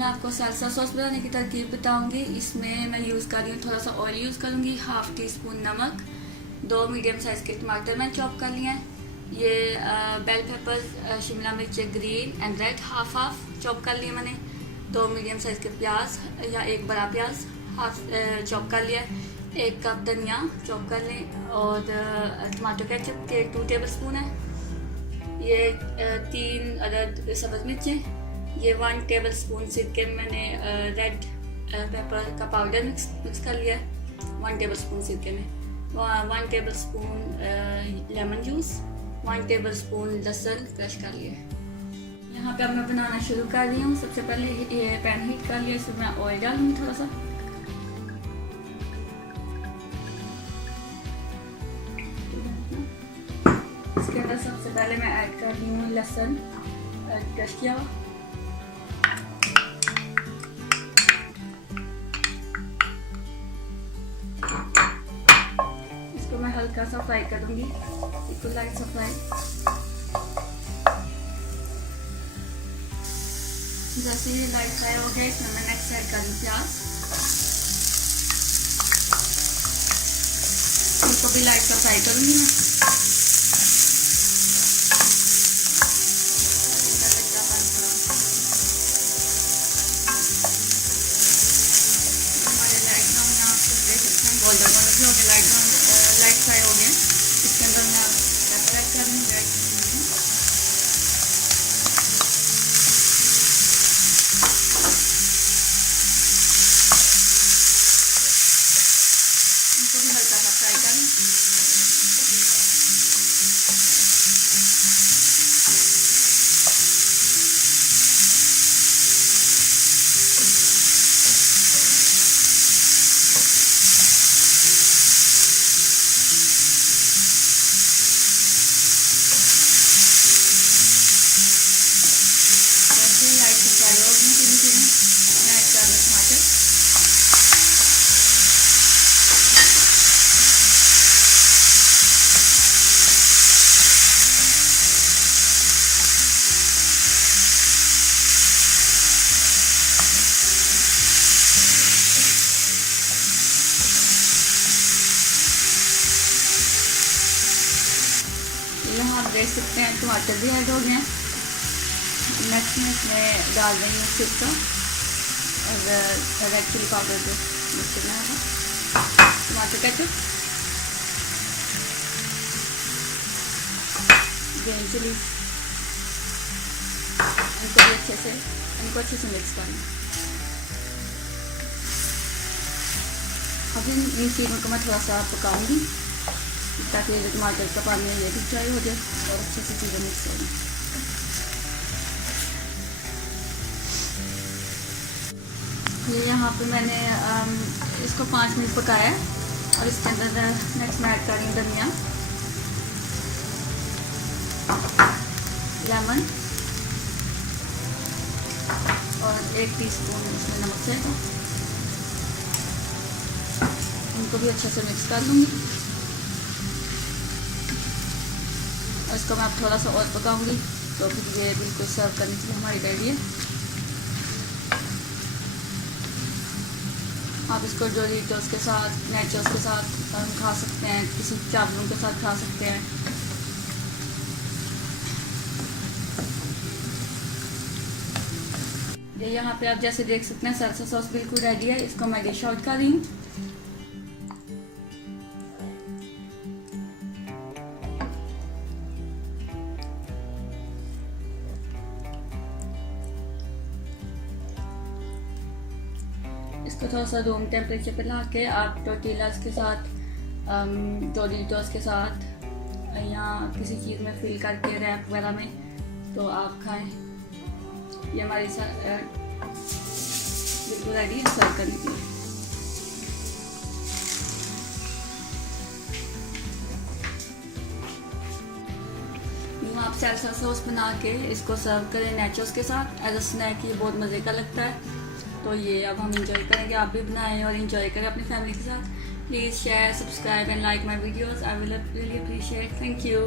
मैं आपको salsa sauce बनाने की तरकीब बताऊंगी। इसमें मैं यूज़ कर रही हूँ, थोड़ा सा ऑयल यूज़ करूँगी, हाफ़ टी स्पून नमक, 2 मीडियम साइज़ के टमाटर मैंने चॉप कर लिए हैं, ये बेल पेपर, शिमला मिर्च green and red half chop कर लिए मैंने, 2 मीडियम साइज़ के प्याज या एक बड़ा प्याज हाफ चॉप कर लिया, 1 कप धनिया चॉप कर लें, और टमाटो केचप के 2 टेबल स्पून है, ये 3 अदद सब्ज़ मिर्चें, ये 1 टेबल स्पून सिरके मैंने रेड पेपर का पाउडर मिक्स कर लिया है 1 टेबल स्पून सिरके में, 1 table spoon lemon juice, 1 table spoon लहसुन क्रश कर लिया है। यहाँ पे अब मैं बनाना शुरू कर रही हूँ। सबसे पहले ये पैन हीट कर लिया, इसमें मैं ऑयल डालूँगी थोड़ा सा, इसके अंदर सबसे पहले मैं ऐड कर रही हूँ लहसुन क्रश किया हुआ, इसको मैं हल्का सा फ्राई करूँगी, बिल्कुल लाइट सा फ्राई। जैसे ये लाइट फ्राई हो गया, इसमें मैं नेक्स्ट ऐड करूँ प्याज, इसको भी लाइट सा फ्राई करूँगी मैं। लाइट फ्राई हो गया, इसके अंदर मैं पेपर ऐड कर रही हूँ, इसको भी हल्का सा फ्राई करें। यहाँ आप देख सकते हैं टमाटर भी ऐड हो गए हैं। नेक्स्ट में इसमें डाल देंगे सिरका और रेड चिली पाउडर जो मिक्स करना है, टमाटो केचप, ग्रीन चिली, इनको अच्छे से मिक्स करना। अब इन चीज़ों को मैं थोड़ा सा पकाऊंगी ताकि ये टमाटर का पानी ये भी फ्राई हो जाए और अच्छे से चीज़ें मिक्स हो जाए। ये यहाँ पे मैंने इसको 5 मिनट पकाया और इसके अंदर नेक्स्ट मैं ऐड कर रही हूँ धनिया, लेमन और 1 टीस्पून इसमें नमक जाएगा, इनको भी अच्छे से मिक्स कर लूँगी और इसको मैं अब थोड़ा सा और पकाऊंगी, तो फिर ये बिल्कुल सर्व करने के लिए हमारी रेडी है। आप इसको डोरिटोस के साथ, नेचोस के साथ खा सकते हैं, किसी चावलों के साथ खा सकते हैं। ये यहाँ पे आप जैसे देख सकते हैं सल्सा सॉस बिल्कुल रेडी है। इसको मैं डिश आउट कर रही हूँ। इसको थोड़ा सा रूम टेम्परेचर पे ला के आप टोर्टिलास के साथ, डोरिटोस के साथ या किसी चीज़ में फिल करके रैप वगैरह में तो आप खाएं। ये हमारी बिल्कुल रेडी है सर्व करने के लिए। आप सल्सा सॉस बना के इसको सर्व करें नेचोस के साथ एज अ स्नैक, ये बहुत मज़े का लगता है। तो ये अब हम इंजॉय करेंगे, आप भी बनाएं और इंजॉय करें अपनी फैमिली के साथ। Please share, subscribe and like my videos, I will really appreciate. Thank you.